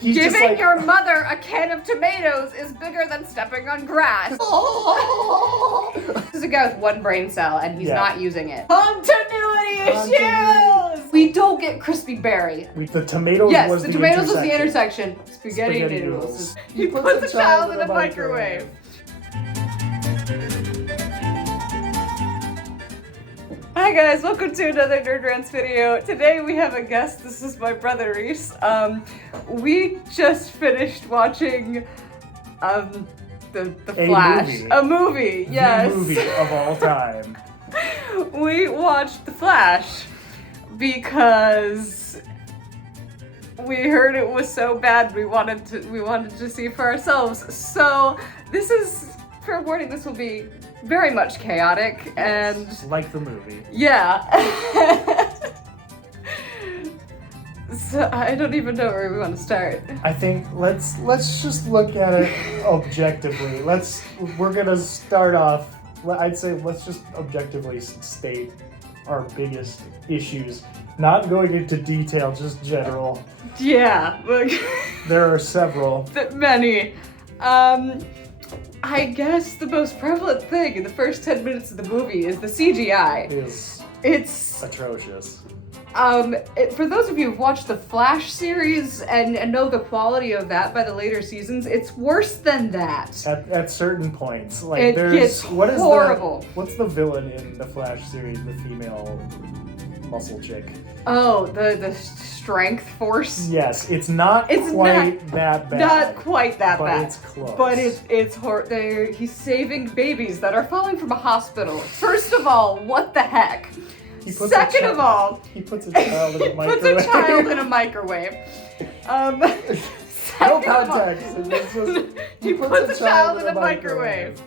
Giving your mother a can of tomatoes is bigger than stepping on grass. This is a guy with one brain cell and he's not using it. Continuity issues! We don't get crispy berry. The tomatoes was the tomatoes was the intersection. Spaghetti noodles. He puts a child in a microwave. Hi guys, welcome to another Nerd Rants video. Today we have a guest. This is my brother Reis. We just finished watching the Flash. A movie, yes. The movie of all time. We watched The Flash because we heard it was so bad we wanted to see for ourselves. So this is, fair warning, this will be very much chaotic and like the movie. Yeah. So I don't even know where we want to start. I think let's just look at it objectively. We're gonna start off. I'd say let's just objectively state our biggest issues. Not going into detail, just general. Yeah. There are several. Many. I guess the most prevalent thing in the first 10 minutes of the movie is the CGI. It's atrocious. For those of you who've watched the Flash series and know the quality of that by the later seasons, it's worse than that. At certain points. Like it gets horrible. What's the villain in the Flash series, the female muscle chick? Oh, the strength force? Yes, it's not quite that bad. Not quite that bad. But it's close. But it's he's saving babies that are falling from a hospital. First of all, what the heck? Second of all, he puts a child in a microwave. Puts a child in a microwave. No context. He puts a child in a microwave.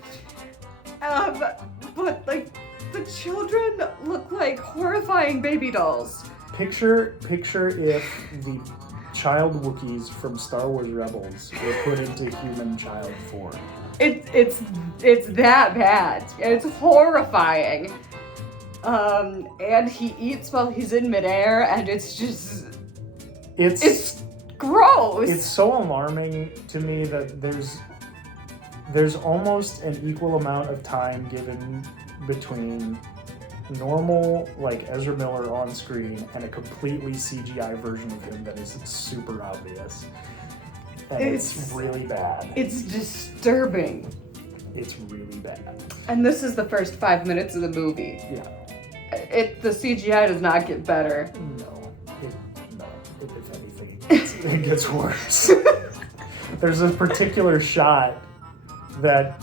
But like, the children look like horrifying baby dolls. Picture if the child Wookiees from Star Wars Rebels were put into human child form. It's that bad. It's horrifying. And he eats while he's in midair, and it's gross. It's so alarming to me that there's almost an equal amount of time given between normal, like Ezra Miller on screen, and a completely CGI version of him that is super obvious. And it's really bad. It's disturbing. It's really bad. And this is the first 5 minutes of the movie. Yeah. The CGI does not get better. No. If anything, it gets worse. There's a particular shot that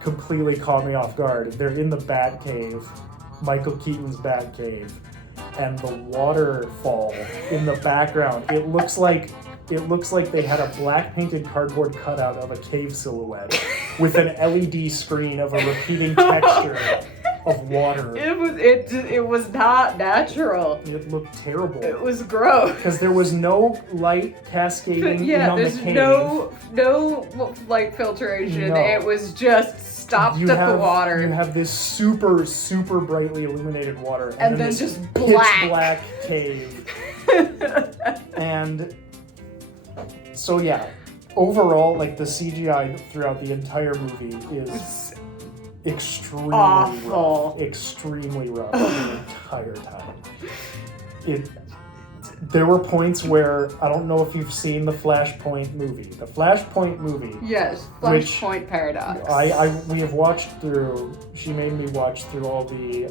completely caught me off guard. They're in the Batcave, Michael Keaton's Batcave, and the waterfall in the background. It looks like they had a black painted cardboard cutout of a cave silhouette with an LED screen of a repeating texture of water. It was not natural. It looked terrible. It was gross. Because there was no light cascading in on the cave. no light filtration. No. It was just stopped at the water. You have this super, super brightly illuminated water. And then just pitch black cave. And so yeah, overall, like the CGI throughout the entire movie is extremely awful. Extremely rough the entire time. There were points where, I don't know if you've seen the Flashpoint movie. The Flashpoint movie. Yes, Flashpoint Paradox. We have watched through, she made me watch through all the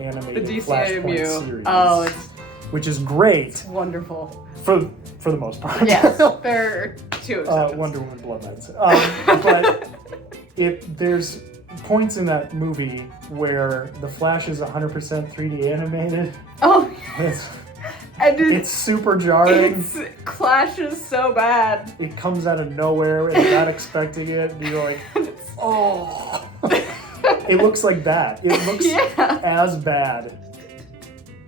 animated Flashpoint series. Which is great. It's wonderful. For the most part. Yes, there are two exceptions. Wonder Woman Blood Knights. But there's points in that movie where the Flash is 100% 3D animated. Oh, it's super jarring. It clashes so bad. It comes out of nowhere and you're not expecting it. And you're like, oh. It looks like that. It looks as bad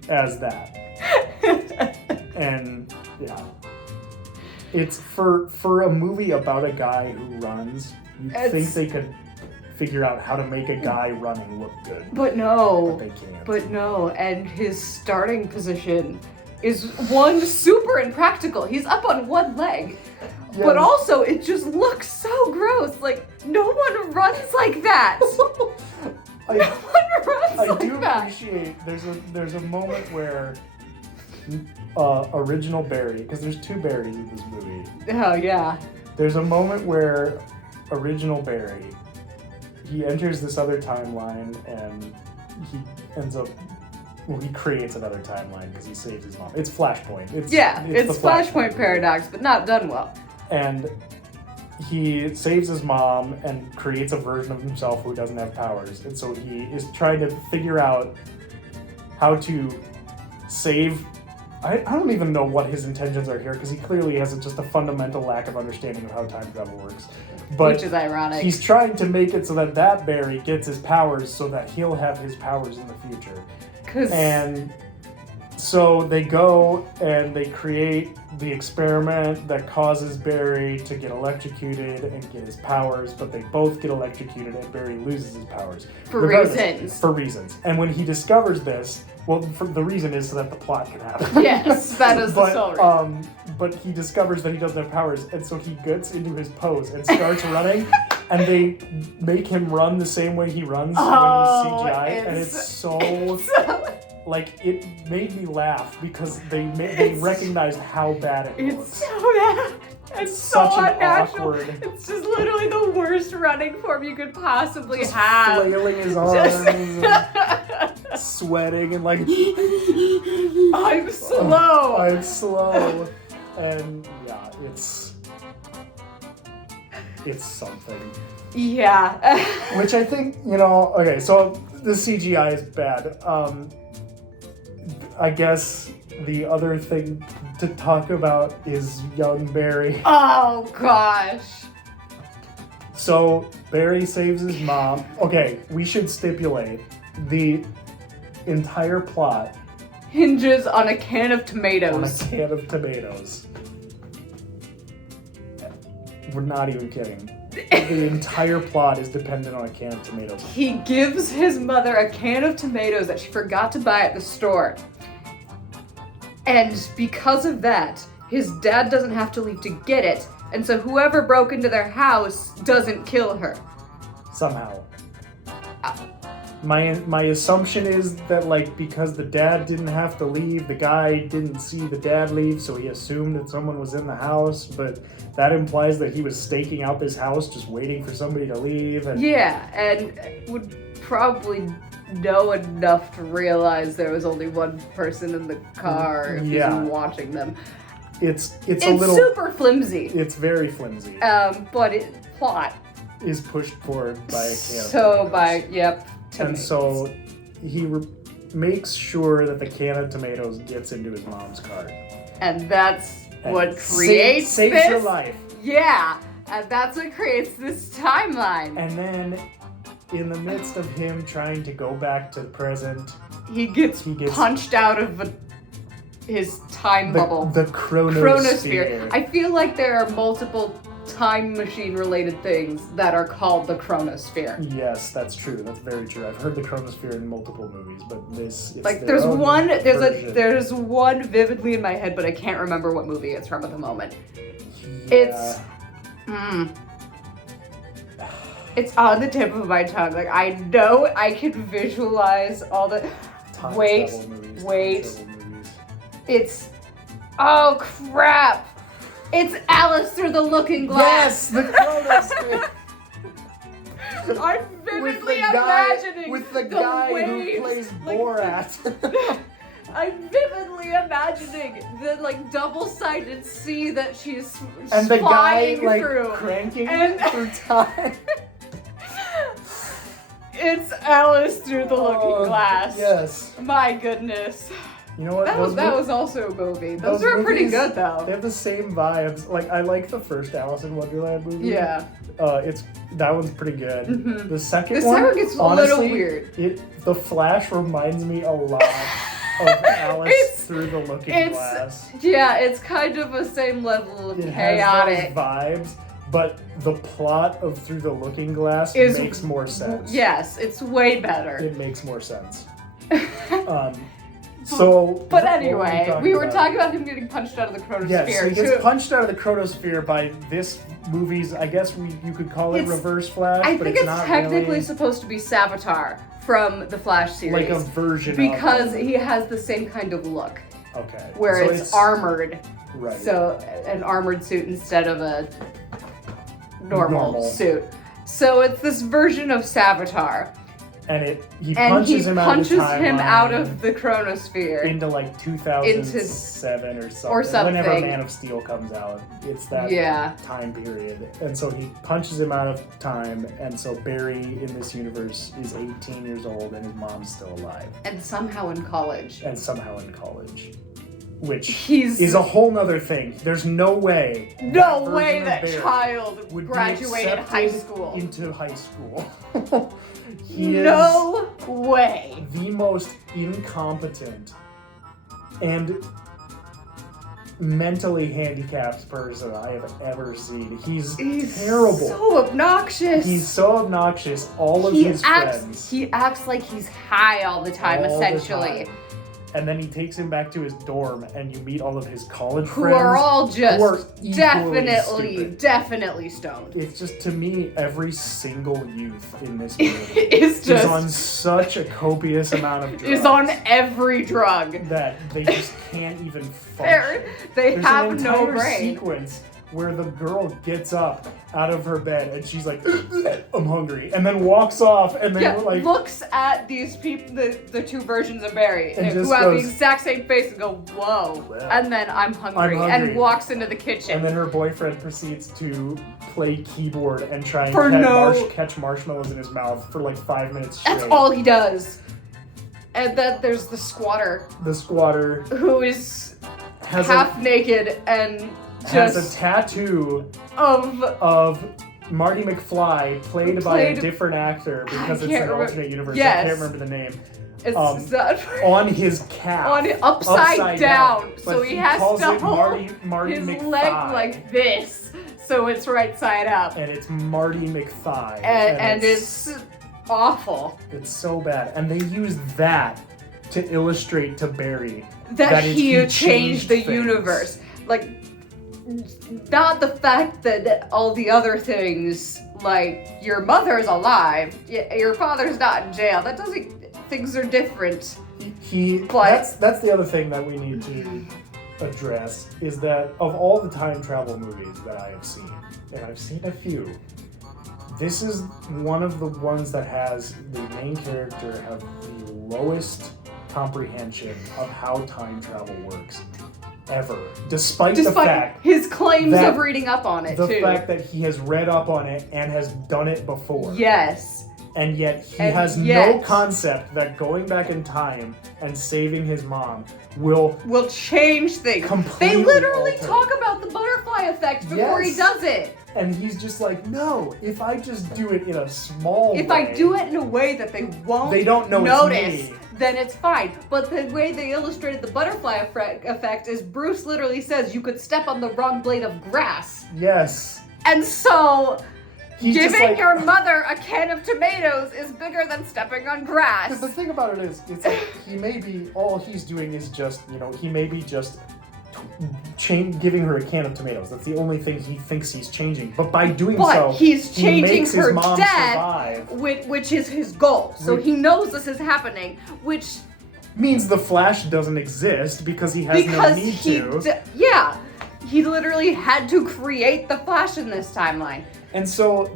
as that. And yeah. It's for a movie about a guy who runs, you'd think they could figure out how to make a guy running look good. But no. But they can't. But no, and his starting position is one super impractical. He's up on one leg. but also it just looks so gross. Like, no one runs like that. No one runs like that. I do appreciate there's a moment where original Barry, because there's two Barrys in this movie. Oh yeah. There's a moment where original Barry, he enters this other timeline and he ends up, well, he creates another timeline because he saves his mom. It's Flashpoint. It's the Flashpoint paradox, but not done well. And he saves his mom and creates a version of himself who doesn't have powers. And so he is trying to figure out how to save... I don't even know what his intentions are here, because he clearly has just a fundamental lack of understanding of how time travel works. But which is ironic. He's trying to make it so that Barry gets his powers so that he'll have his powers in the future. And so they go and they create the experiment that causes Barry to get electrocuted and get his powers, but they both get electrocuted and Barry loses his powers. For reasons. And when he discovers this, well, the reason is so that the plot can happen. Yes, that is the sole reason. But he discovers that he doesn't have powers, and so he gets into his pose and starts running, and they make him run the same way he runs when he's CGI, and it's so... Like, it made me laugh because they recognized how bad it looks. It's so bad. It's such so an unnatural. awkward... It's just literally the worst running form you could possibly have. Flailing his arms and sweating and like... I'm slow. I'm slow. And yeah, it's something. Yeah. Which I think, okay, so the CGI is bad. I guess the other thing to talk about is young Barry. Oh, gosh. So, Barry saves his mom. Okay, we should stipulate the entire plot hinges on a can of tomatoes. On a can of tomatoes. We're not even kidding. The entire plot is dependent on a can of tomatoes. He gives his mother a can of tomatoes that she forgot to buy at the store. And because of that, his dad doesn't have to leave to get it, and so whoever broke into their house doesn't kill her. Somehow. My assumption is that, like, because the dad didn't have to leave, the guy didn't see the dad leave, so he assumed that someone was in the house, but that implies that he was staking out this house just waiting for somebody to leave. And... Yeah, and would probably know enough to realize there was only one person in the car if he's watching them. It's a little... It's super flimsy. It's very flimsy. But plot is pushed forward by a can of tomatoes. Tomatoes. And so he makes sure that the can of tomatoes gets into his mom's car. And that's what creates saves this. her life. Yeah, and that's what creates this timeline. And then, in the midst of him trying to go back to the present, he gets punched out of his time bubble. The chronosphere. I feel like there are multiple time machine related things that are called the chronosphere. Yes, that's true. That's very true. I've heard the chronosphere in multiple movies, but this there's one vividly in my head, but I can't remember what movie it's from at the moment. Yeah. It's on the tip of my tongue. Like, I know I can visualize all the wait. It's oh crap. It's Alice Through the Looking Glass. Yes, the chronosphere. I'm vividly imagining with the guy who plays Borat. I'm vividly imagining the double-sided sea that she's and the guy through. Cranking through time. It's Alice Through the Looking Glass. Yes. My goodness. You know what? That was also a movie. Those were pretty good, though. They have the same vibes. Like, I like the first Alice in Wonderland movie. Yeah. That one's pretty good. Mm-hmm. The second one gets honestly, a little weird. The Flash reminds me a lot of Alice Through the Looking Glass. Yeah, it's kind of the same level of chaotic. It has those vibes, but the plot of Through the Looking Glass makes more sense. Yes, it's way better. It makes more sense. So, But what anyway, we were talking about him getting punched out of the chronosphere. Yeah, so he gets punched out of the chronosphere by this movie's, I guess you could call it Reverse Flash, I but think it's it's not technically really. supposed to be Savitar from the Flash series. Like a version because of he has the same kind of look. Okay. Where so it's armored. Right. So, an armored suit instead of a normal suit. So it's this version of Savitar. And he punches him out of the chronosphere. Into like 2007 or something. Whenever Man of Steel comes out. It's that time period. And so he punches him out of time. And so Barry in this universe is 18 years old and his mom's still alive. And somehow in college. Which is a whole nother thing. There's no way. that child would graduated high school. Into high school. No way. The most incompetent and mentally handicapped person I have ever seen. He's terrible. So obnoxious. He's so obnoxious. All of his friends. He acts like he's high all the time, essentially. And then he takes him back to his dorm, and you meet all of his college friends. Who are all just definitely stoned. It's just, to me, every single youth in this movie is on such a copious amount of drugs. Is on every drug. That they just can't even function. There's have no brain. There's an entire sequence where the girl gets up out of her bed and she's like, I'm hungry, and then walks off, and then looks at these people, the two versions of Barry, who have the exact same face, and go, whoa, and then I'm hungry, and walks into the kitchen. And then her boyfriend proceeds to play keyboard and try and catch marshmallows in his mouth for like 5 minutes straight. That's all he does. And then there's the squatter. Who is half naked and has a tattoo of Marty McFly, played by a different actor because it's an alternate universe. Yes. I can't remember the name. It's on his calf. Upside down. So he has to hold Marty his McFly. leg like this, so it's right side up. And it's Marty McFly. And it's awful. It's so bad. And they use that to illustrate to Barry that he changed the universe. Like, not the fact that all the other things, like your mother's alive, your father's not in jail. That doesn't. Things are different. That's the other thing that we need to address, is that of all the time travel movies that I have seen, and I've seen a few, this is one of the ones that has the main character have the lowest comprehension of how time travel works ever, despite the fact his claims of reading up on it, the fact that he has read up on it and has done it before. Yes. And yet he has no concept that going back in time and saving his mom will change things. They literally talk about the butterfly effect before he does it. And he's just like, no, if I just do it in a small way. If I do it in a way that they don't notice, then it's fine. But the way they illustrated the butterfly effect is Bruce literally says you could step on the wrong blade of grass. Yes. And so giving your mother a can of tomatoes is bigger than stepping on grass. Because the thing about it is, it's like all he's doing is just, he may be just giving her a can of tomatoes. That's the only thing he thinks he's changing. But by doing so, he's changing he makes her his mom death, survive. which is his goal. So he knows this is happening, which means the Flash doesn't exist because he has no need to. He literally had to create the Flash in this timeline. And so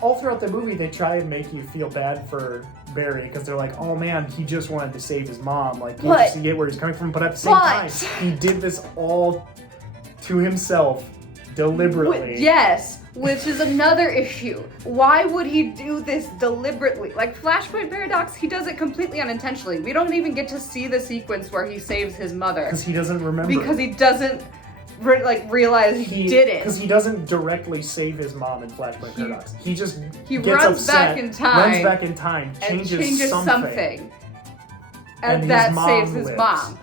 all throughout the movie, they try and make you feel bad for Barry because they're like, oh man, he just wanted to save his mom. Like, can't you see where he's coming from? But at the same time, he did this all to himself, deliberately. Which is another issue. Why would he do this deliberately? Like Flashpoint Paradox, he does it completely unintentionally. We don't even get to see the sequence where he saves his mother. Because he doesn't remember. Because he doesn't realize he did it. Because he doesn't directly save his mom in Flashpoint Paradox. He just gets runs upset, runs back in time, changes something. And that saves his mom.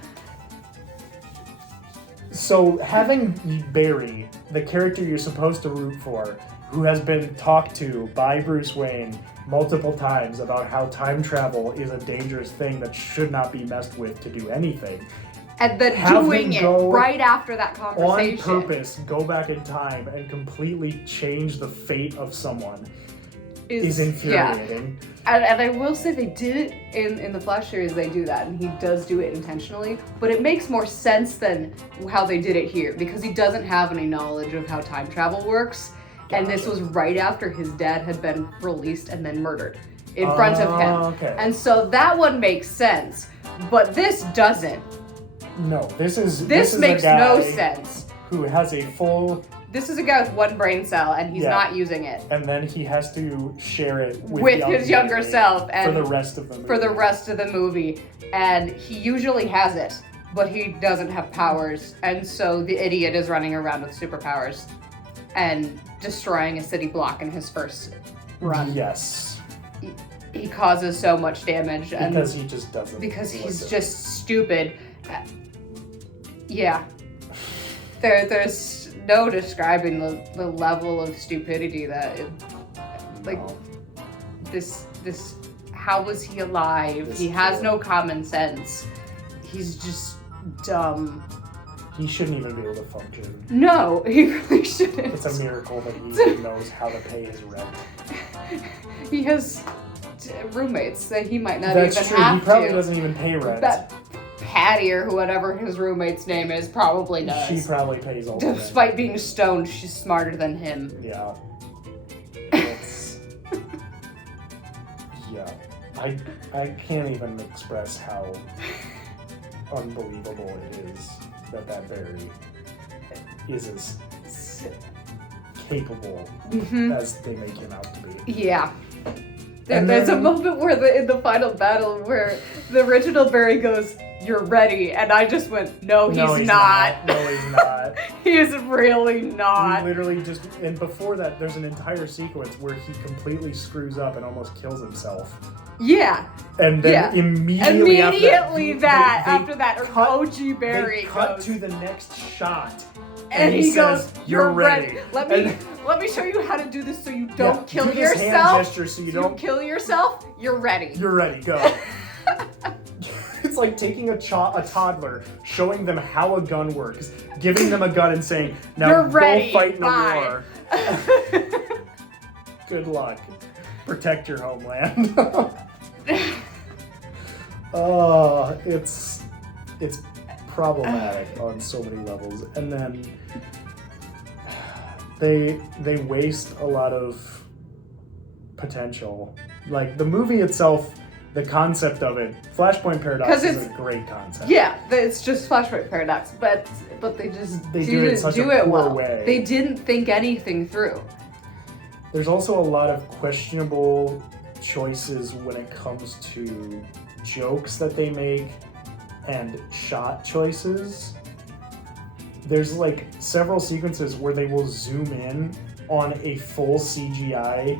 So having Barry, the character you're supposed to root for, who has been talked to by Bruce Wayne multiple times about how time travel is a dangerous thing that should not be messed with to do anything. And then doing it right after that conversation. On purpose, go back in time and completely change the fate of someone is infuriating. Yeah. And I will say they did it in the Flash series, they do that, and he does do it intentionally, but it makes more sense than how they did it here, because he doesn't have any knowledge of how time travel works. Gotcha. And this was right after his dad had been released and then murdered in front of him. Okay. And so that one makes sense, but this doesn't. No, this makes no sense. Who has a full... This is a guy with one brain cell, and he's not using it. And then he has to share it with his younger self and for the rest of the movie. For the rest of the movie. And he usually has it, but he doesn't have powers. And so the idiot is running around with superpowers and destroying a city block in his first run. Yes. He causes so much damage. Because he just doesn't. Because he's just stupid. Yeah. There's no describing the level of stupidity that this how was he alive? He has no common sense. He's just dumb. He shouldn't even be able to function. No, he really shouldn't. It's a miracle that he even knows how to pay his rent. He has roommates that he might not That's even true. have to. He probably doesn't even pay rent. That Patty or whatever his roommate's name is probably does. She probably pays all the rent. Despite being stoned, she's smarter than him. Yeah. It's... yeah. I can't even express how unbelievable it is that Barry is as capable as they make him out to be. Yeah. There's a moment where in the final battle where the original Barry goes, "You're ready," and I just went, No, he's not. No, he's not. He's really not. He literally just, and before that, there's an entire sequence where he completely screws up and almost kills himself. Yeah. And then immediately after that, OG Barry they cut goes, to the next shot. And he says, goes, "You're ready. Let me show you how to do this so you don't kill yourself. Hand gesture so you don't kill yourself. You're ready. You're ready. Go." It's like taking a toddler, showing them how a gun works, giving them a gun and saying, "Now You're ready. Go fight in Bye." a war." Good luck. Protect your homeland. It's problematic on so many levels, and then they waste a lot of potential. Like the movie itself, the concept of it, Flashpoint Paradox is a great concept. Yeah, it's just Flashpoint Paradox, but they do it in such a poor way. They didn't think anything through. There's also a lot of questionable choices when it comes to jokes that they make and shot choices. There's like several sequences where they will zoom in on a full CGI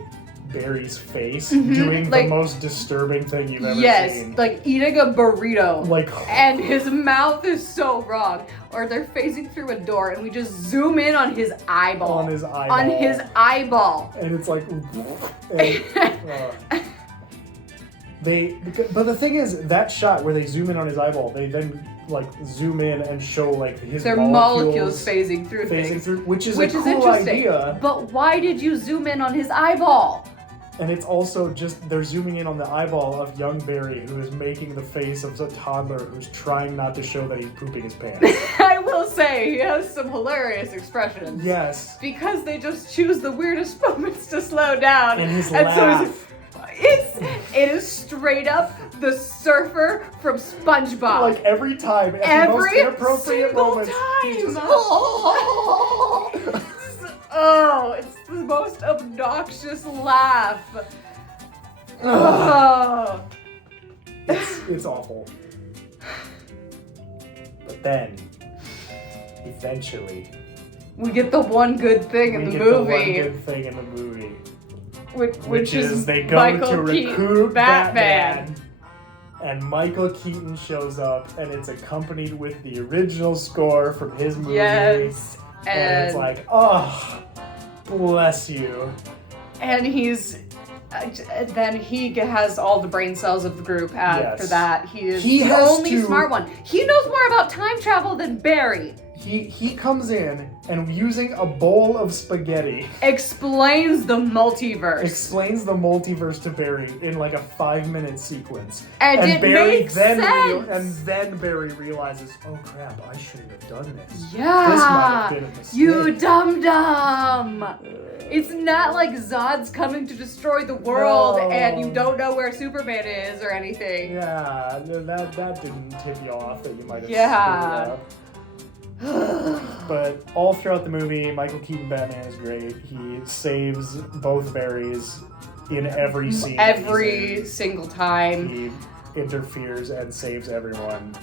Barry's face doing the most disturbing thing you've ever seen. Yes, like eating a burrito. Like, and his mouth is so wrong. Or they're facing through a door and we just zoom in on his eyeball. On his eyeball. And it's like... But the thing is, that shot where they zoom in on his eyeball, they then like zoom in and show like his molecules phasing through things. Which is a cool idea. But why did you zoom in on his eyeball? And it's also just, they're zooming in on the eyeball of young Barry, who is making the face of a toddler who's trying not to show that he's pooping his pants. I will say, he has some hilarious expressions. Yes. Because they just choose the weirdest moments to slow down. And his laugh. It is straight up the surfer from SpongeBob. Like every time, at the most inappropriate moments, he's just, oh, it's the most obnoxious laugh. Oh. It's awful. But then, eventually, we get the one good thing in the movie. The one good thing in the movie. Which is they go Michael to recruit Batman. and Michael Keaton shows up, and it's accompanied with the original score from his movie. Yes. And it's like, oh, bless you. And then he has all the brain cells of the group after that. He is the only smart one. He knows more about time travel than Barry. He comes in and using a bowl of spaghetti explains the multiverse. Explains the multiverse to Barry in like a 5-minute sequence. And it Barry makes sense. And then Barry realizes, oh crap, I shouldn't have done this. Yeah. This might have been a mistake. You dum-dum. It's not like Zod's coming to destroy the world and you don't know where Superman is or anything. Yeah, that didn't tip you off that you might have screwed up. But all throughout the movie, Michael Keaton Batman is great. He saves both Barrys in every scene. Every single time. He interferes and saves everyone.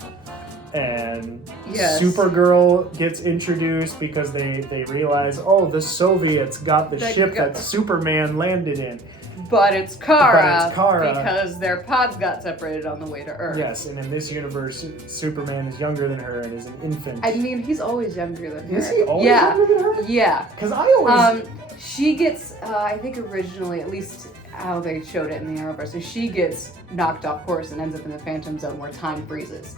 And yes. Supergirl gets introduced because they realize, oh, the Soviets got the ship that Superman landed in. But it's Kara because their pods got separated on the way to Earth. Yes, and in this universe, Superman is younger than her and is an infant. I mean, he's always younger than her. Is he always younger than her? Yeah. Because I always... she gets, I think originally, at least how they showed it in the Arrowverse, so she gets knocked off course and ends up in the Phantom Zone where time freezes.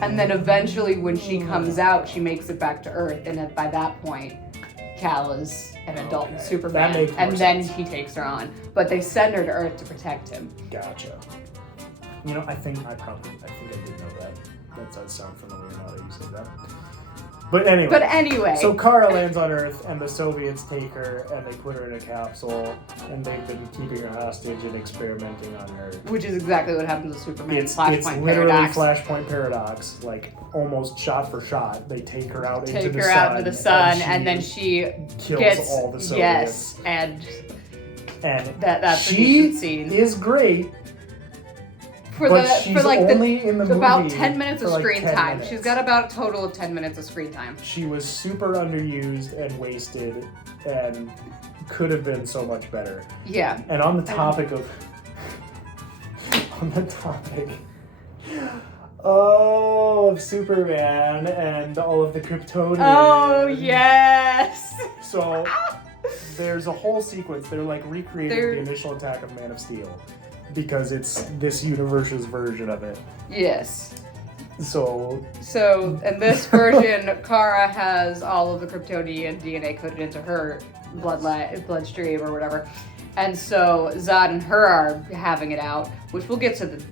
And then eventually when she comes out, she makes it back to Earth, and by that point, Kal is an adult Superman, and then he takes her on. But they send her to Earth to protect him. Gotcha. You know, I think I did know that. That does sound familiar now that you say that. But anyway. So Kara lands on Earth, and the Soviets take her, and they put her in a capsule, and they've been keeping her hostage and experimenting on her. Which is exactly what happens with Superman. It's literally Flashpoint Paradox, like almost shot for shot. They take her out into the sun, and then she kills all the Soviets. Yes, and that's she the scene. Is great. For like only in the movie about 10 minutes of screen time. Minutes. She's got about a total of 10 minutes of screen time. She was super underused and wasted and could have been so much better. Yeah. And on the topic of Superman and all of the Kryptonians. Oh, yes! So there's a whole sequence. They're like recreating the initial attack of Man of Steel. Because it's this universe's version of it. Yes. So in this version, Kara has all of the Kryptonian DNA coded into her bloodstream or whatever. And so Zod and her are having it out, which we'll get to the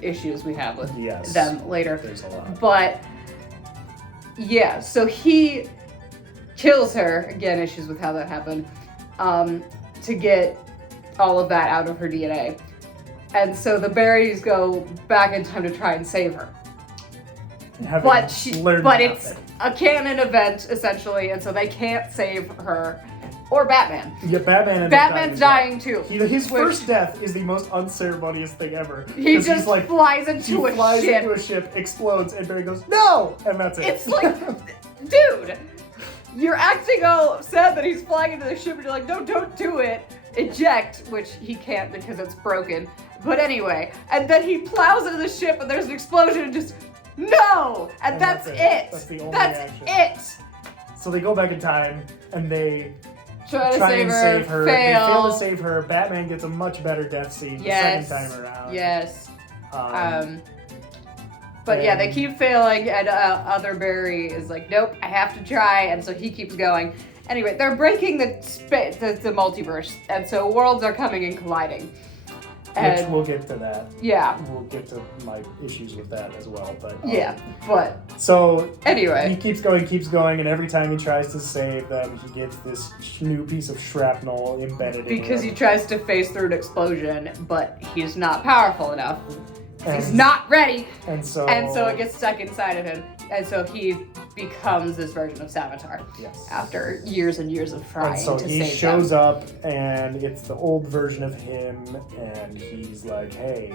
issues we have with them later. There's a lot. But yeah, so he kills her, again, issues with how that happened, to get all of that out of her DNA. And so the Barrys go back in time to try and save her. But it's a canon event, essentially, and so they can't save her. Or Batman. Yeah, Batman's dying too. His first death is the most unceremonious thing ever. He just flies into a ship, explodes, and Barry goes, no! And that's it. It's like, dude, you're acting all sad that he's flying into the ship, and you're like, no, don't do it. Eject, which he can't because it's broken. But anyway, and then he plows into the ship and there's an explosion and just, no! And that's it. That's the only reaction. It. So they go back in time and they try to save her. Fail. They fail to save her. Batman gets a much better death scene the second time around. Yes. But yeah, they keep failing and other Barry is like, nope, I have to try. And so he keeps going. Anyway, they're breaking the multiverse. And so worlds are coming and colliding. Which we'll get to that. Yeah. We'll get to my issues with that as well. But so anyway, he keeps going, and every time he tries to save them, he gets this new piece of shrapnel embedded in him. Because he tries to phase through an explosion, but he's not powerful enough. He's not ready. And so it gets stuck inside of him. And so he becomes this version of Savitar. Yes. After years and years of trying to save them. And so he shows up, and it's the old version of him, and he's like, hey,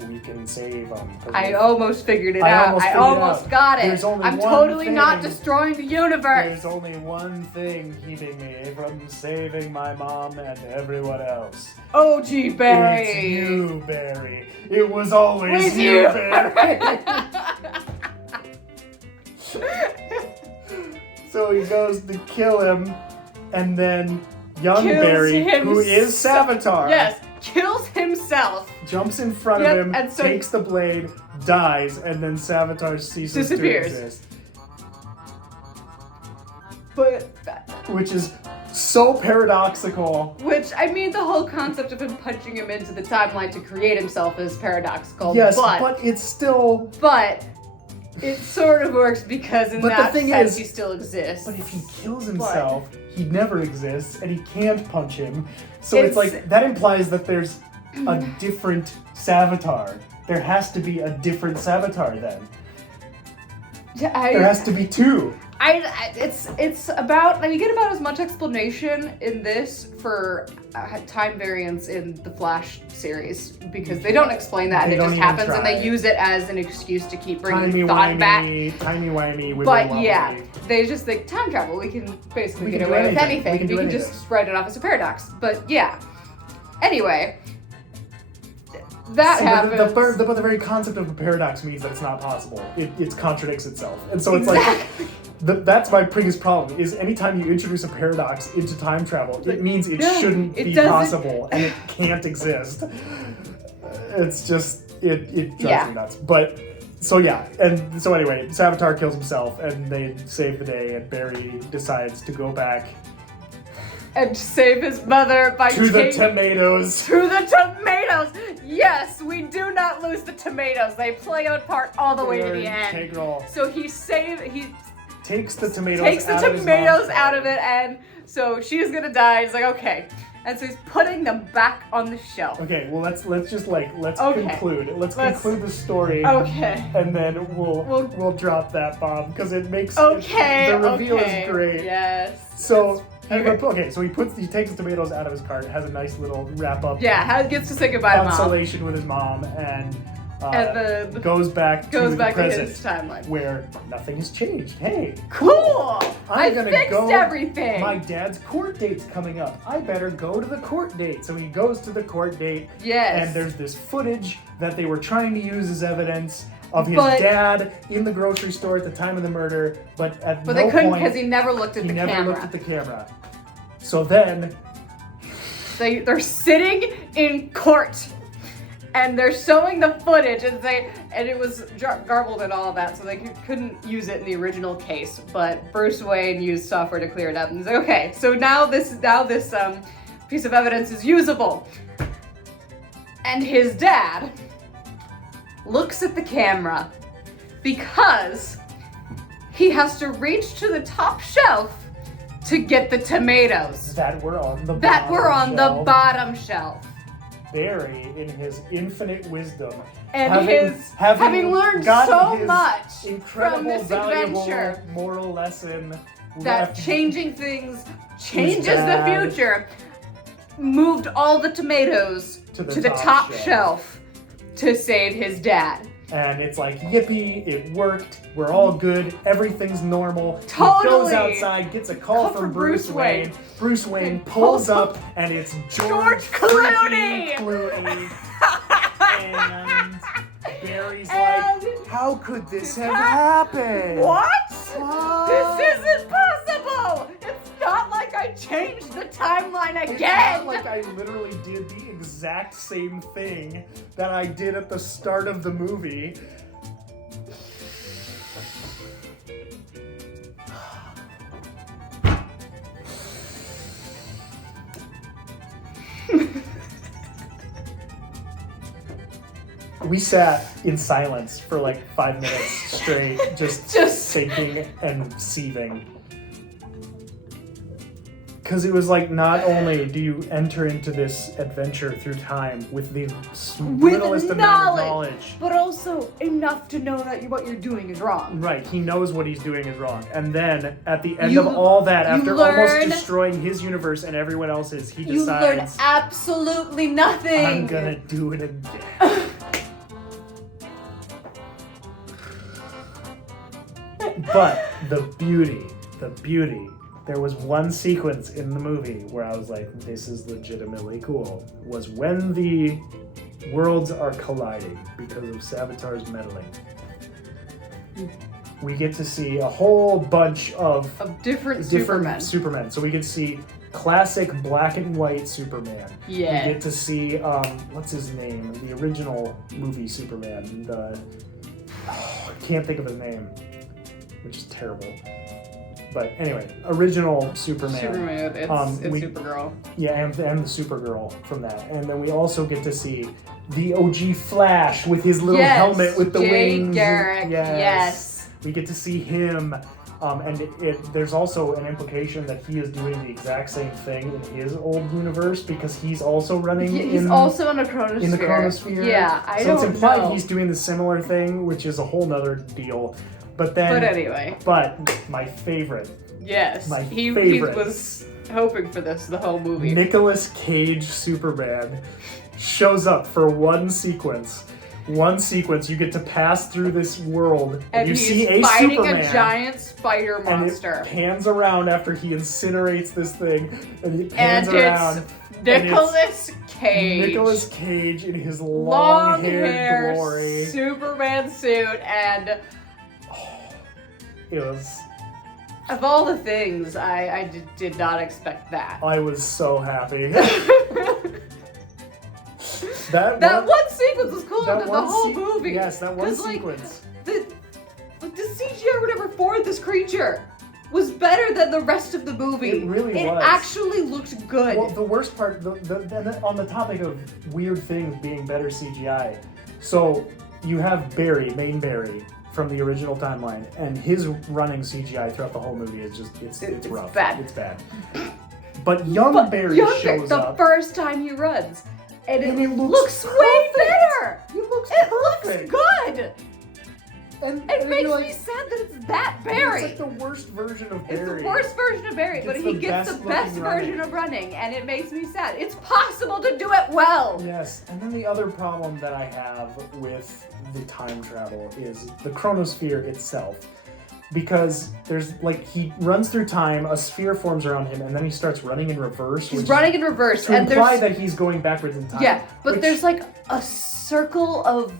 we can save them. I almost figured it out. I almost got it. I'm totally not destroying the universe. There's only one thing keeping me from saving my mom and everyone else. Oh, gee, Barry. It's you, Barry. It was always you, Barry. So he goes to kill him, and then young Barry, who is Savitar, yes, kills himself, jumps in front of him, and takes the blade, dies, and then Savitar ceases to exist. But which is so paradoxical. Which, I mean, the whole concept of him punching him into the timeline to create himself is paradoxical. Yes, but it's still... But it sort of works because in that sense he still exists. But if he kills himself, he never exists, and he can't punch him. So it's like, that implies that there's a different Savitar. There has to be a different Savitar then. Yeah, there has to be two. It's about, you get about as much explanation in this for time variance in the Flash series, because they don't explain that, and it just happens, and they use it as an excuse to keep bringing thought back. Timey-wimey, but yeah, they just think, time travel, we can basically get away with anything. We can just write it off as a paradox. But yeah. Anyway, that happens. But the very concept of a paradox means that it's not possible. It contradicts itself. And so it's like... That's my biggest problem, is anytime you introduce a paradox into time travel, it means it shouldn't be possible, and it can't exist. It's just, it drives me nuts. But, so yeah, and so anyway, Savitar kills himself, and they save the day, and Barry decides to go back and save his mother by to the tomatoes. To the tomatoes! Yes, we do not lose the tomatoes. They play a part all the way to the end. Integral. So he takes the tomatoes out of it, and so she's gonna die. He's like, okay. And so he's putting them back on the shelf. Okay, well let's conclude. Let's conclude the story. Okay. And then we'll drop that bomb, because it makes the reveal is great. Yes. So so he takes the tomatoes out of his cart, has a nice little wrap up. Yeah, gets to say goodbye to mom. Consolation with his mom, and then goes back to the present, his timeline, where nothing has changed. Hey, cool! I fixed everything! My dad's court date's coming up. I better go to the court date. So he goes to the court date. Yes. And there's this footage that they were trying to use as evidence of his dad in the grocery store at the time of the murder, but they couldn't, because he never looked at the camera. He never looked at the camera. So then... They're sitting in court. And they're showing the footage, and it was garbled and all of that, so they couldn't use it in the original case. But Bruce Wayne used software to clear it up, and he's like, okay, so now this piece of evidence is usable. And his dad looks at the camera because he has to reach to the top shelf to get the tomatoes that were on the bottom shelf. Barry, in his infinite wisdom, and having learned so much incredible, from this adventure, moral lesson that changing things changes the future, moved all the tomatoes to the top shelf to save his dad. And it's like, yippee, it worked, we're all good, everything's normal. Totally. He goes outside, gets a call from Bruce Wayne. Bruce Wayne pulls up, and it's George Clooney! And Barry's like, how could this have happened? What? This isn't possible! It's not like I changed the timeline again! It's not like I literally did the exact same thing that I did at the start of the movie. We sat in silence for like 5 minutes straight, just thinking and seething. Because it was like, not only do you enter into this adventure through time with the littlest amount of knowledge, but also enough to know that what you're doing is wrong. Right, he knows what he's doing is wrong. And then, at the end of all that, after almost destroying his universe and everyone else's, he decides... You learn absolutely nothing! I'm gonna do it again. But the beauty. There was one sequence in the movie where I was like, this is legitimately cool. Was when the worlds are colliding because of Savitar's meddling. We get to see a whole bunch of different Supermen. So we get to see classic black and white Superman. Yeah. We get to see, what's his name? The original movie Superman. I can't think of his name, which is terrible. But anyway, original Superman. It's Supergirl. Yeah, and the Supergirl from that. And then we also get to see the OG Flash with his little helmet with the wings. Garrick. Yes. We get to see him. And there's also an implication that he is doing the exact same thing in his old universe because he's also running also in a chronosphere. In the chronosphere. Yeah, So it's implied he's doing the similar thing, which is a whole nother deal. But anyway. But my favorite. Yes. He was hoping for this the whole movie. Nicolas Cage Superman shows up for one sequence. You get to pass through this world and you see a fighting Superman, a giant spider monster. And it pans around after he incinerates this thing, and it pans around. Nicolas Cage. Nicolas Cage in his long-haired glory. Superman suit, and it was. Of all the things, I did not expect that. I was so happy. That one sequence was cooler than the whole movie. Yes, that one sequence. The CGI or whatever for this creature was better than the rest of the movie. It really was. It actually looked good. Well, the worst part, on the topic of weird things being better CGI, so you have main Barry from the original timeline, and his running CGI throughout the whole movie is just, it's rough. Bad. It's bad. But Barry shows up. The first time he runs. And it looks perfect. way better. It looks good. And it makes me sad that it's that Barry. It's like the worst version of Barry. It's the worst version of Barry, but he gets the best version of running, and it makes me sad. It's possible to do it well. Yes, and then the other problem that I have with the time travel is the chronosphere itself. Because there's he runs through time, a sphere forms around him, and then he starts running in reverse. He's running in reverse, to imply that he's going backwards in time. Yeah, but there's a circle of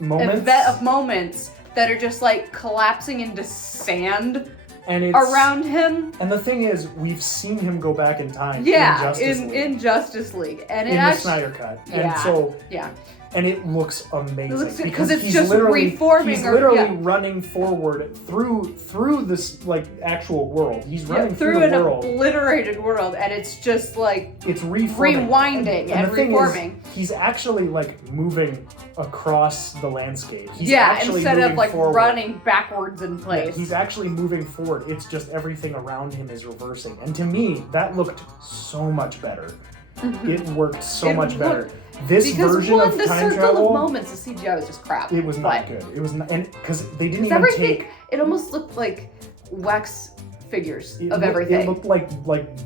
moments that are just collapsing into sand around him. And the thing is, we've seen him go back in time. Yeah, in Justice League, and in the Snyder Cut. Yeah, and so yeah. And it looks amazing because it's just reforming. He's literally running forward through this actual world. He's running through the world, an obliterated world, and it's just it's rewinding and reforming. He's actually moving across the landscape. He's instead of forward. running backwards in place. Yeah, he's actually moving forward. It's just everything around him is reversing, and to me, that looked so much better. Mm-hmm. It worked so much better. This version of time travel, the circle of moments, the CGI was just crap. It was not good. It was not, and because they didn't even take. It almost looked like wax figures of everything. It looked like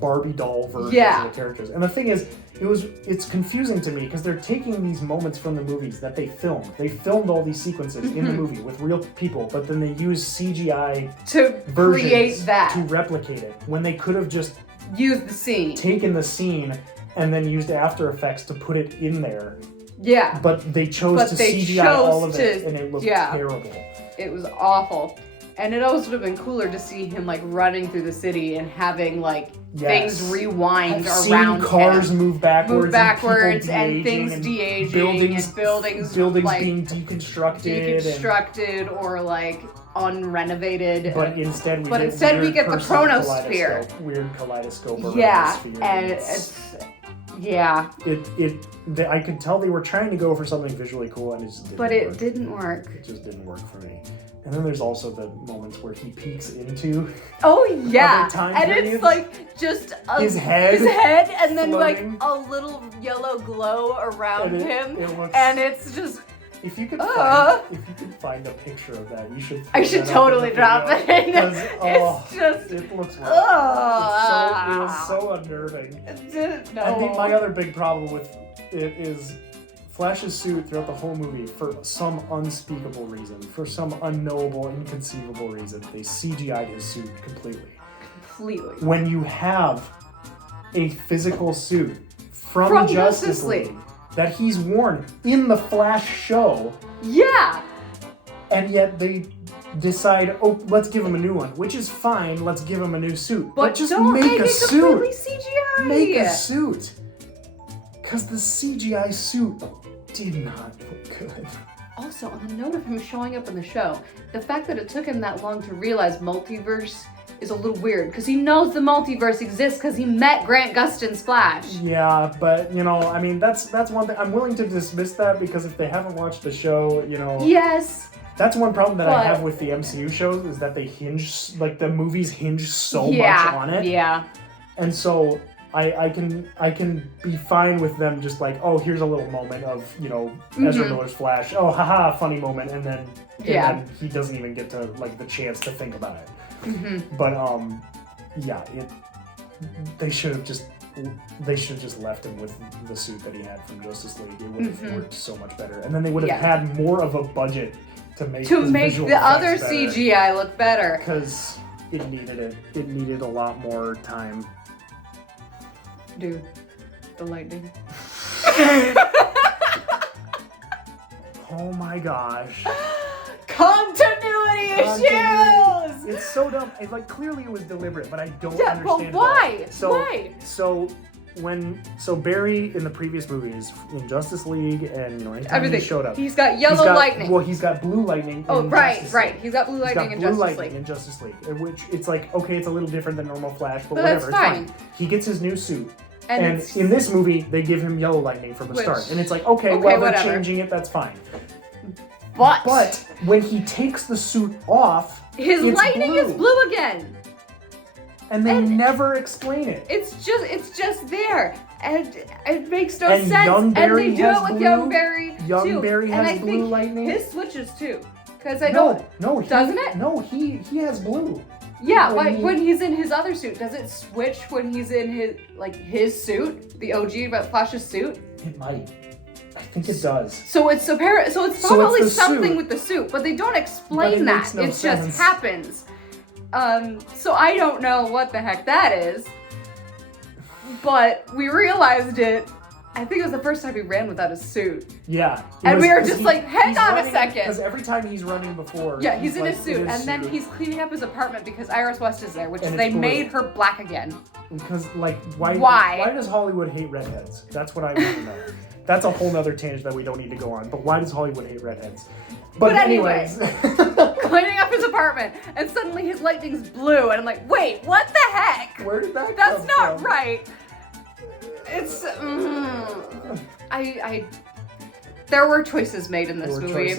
Barbie doll versions of the characters. And the thing is, it's confusing to me because they're taking these moments from the movies that they filmed. They filmed all these sequences in the movie with real people, but then they use CGI to create that, to replicate it when they could have just used the scene, taken the scene, and then used After Effects to put it in there. Yeah. But they chose to CGI all of it, and it looked terrible. It was awful. And it also would have been cooler to see him running through the city and having things rewind around him. Cars move backwards and things de-aging and buildings being deconstructed or unrenovated. But instead we get the chronosphere. Weird kaleidoscope around the sphere. Yeah. I could tell they were trying to go for something visually cool, and it just didn't work. It didn't work. It just didn't work for me. And then there's also the moments where he peeks into. Oh yeah, and it's just his head, and then floating. A little yellow glow around him, and it's just. If you could find a picture of that, you should. I should totally drop it in. It looks rough. It was so unnerving. No. I think my other big problem with it is Flash's suit throughout the whole movie, for some unspeakable reason, for some unknowable, inconceivable reason, they CGI'd his suit completely. Completely. When you have a physical suit from Justice League that he's worn in the Flash show. Yeah. And yet they decide, oh, let's give him a new one, which is fine. Let's give him a new suit, but just don't make a suit. Completely CGI. Make a suit, because the CGI suit did not look good. Also, on the note of him showing up in the show, the fact that it took him that long to realize multiverse is a little weird, because he knows the multiverse exists because he met Grant Gustin's Flash. Yeah, but, you know, I mean, that's one thing. I'm willing to dismiss that, because if they haven't watched the show, you know... Yes. That's one problem that I have with the MCU shows, is that they hinge, like, the movies hinge so much on it. Yeah. And so I can be fine with them just like, oh, here's a little moment of, you know, Ezra Miller's Flash. Oh, haha, funny moment. And then he doesn't even get to, like, the chance to think about it. But, yeah, they should have just left him with the suit that he had from Justice League. It would have worked so much better. And then they would have had more of a budget to make the other better. CGI look better. Because it needed it. It needed a lot more time. Dude, the lightning. Oh my gosh. Continuity issues! It's so dumb. It's like, clearly it was deliberate, but I don't understand but why? Why. Why? So Barry in the previous movies, in Justice League, and, you know, anytime everything. He showed up, he's got yellow lightning. Well, he's got blue lightning. Oh, in right. Justice League. He's got blue lightning in Justice League. In Justice League, which it's like, okay, it's a little different than normal Flash, but That's whatever. fine. It's fine. He gets his new suit. And in this movie, they give him yellow lightning from the start. And it's like, okay, well, they're changing it, that's fine. But when he takes the suit off, his lightning is blue again. And they never explain it. It's just there. And it makes no sense. Young Barry and they do it with Young Barry too. Young Barry has and I blue think lightning. His switches too. Because I know doesn't it? No, he has blue. Yeah, when he's in his other suit, does it switch when he's in his suit, the OG but Flash's suit? It might. I think it does. So it's probably something suit. with the suit, but they don't explain that. No sense. Just happens. So I don't know what the heck that is. But we realized it. I think it was the first time he ran without a suit. Yeah. And we were just like, hang on a second. Because every time he's running before. Yeah, he's in his suit. And then he's cleaning up his apartment because Iris West is there, which they made her black again. Because, like, why does Hollywood hate redheads? That's what I want to know. That's a whole nother tangent that we don't need to go on. But why does Hollywood hate redheads? But anyways. Cleaning up his apartment, and suddenly his lightning's blue, and I'm like, wait, what the heck? Where did that That's come not from? right. It's there were choices made in this movie.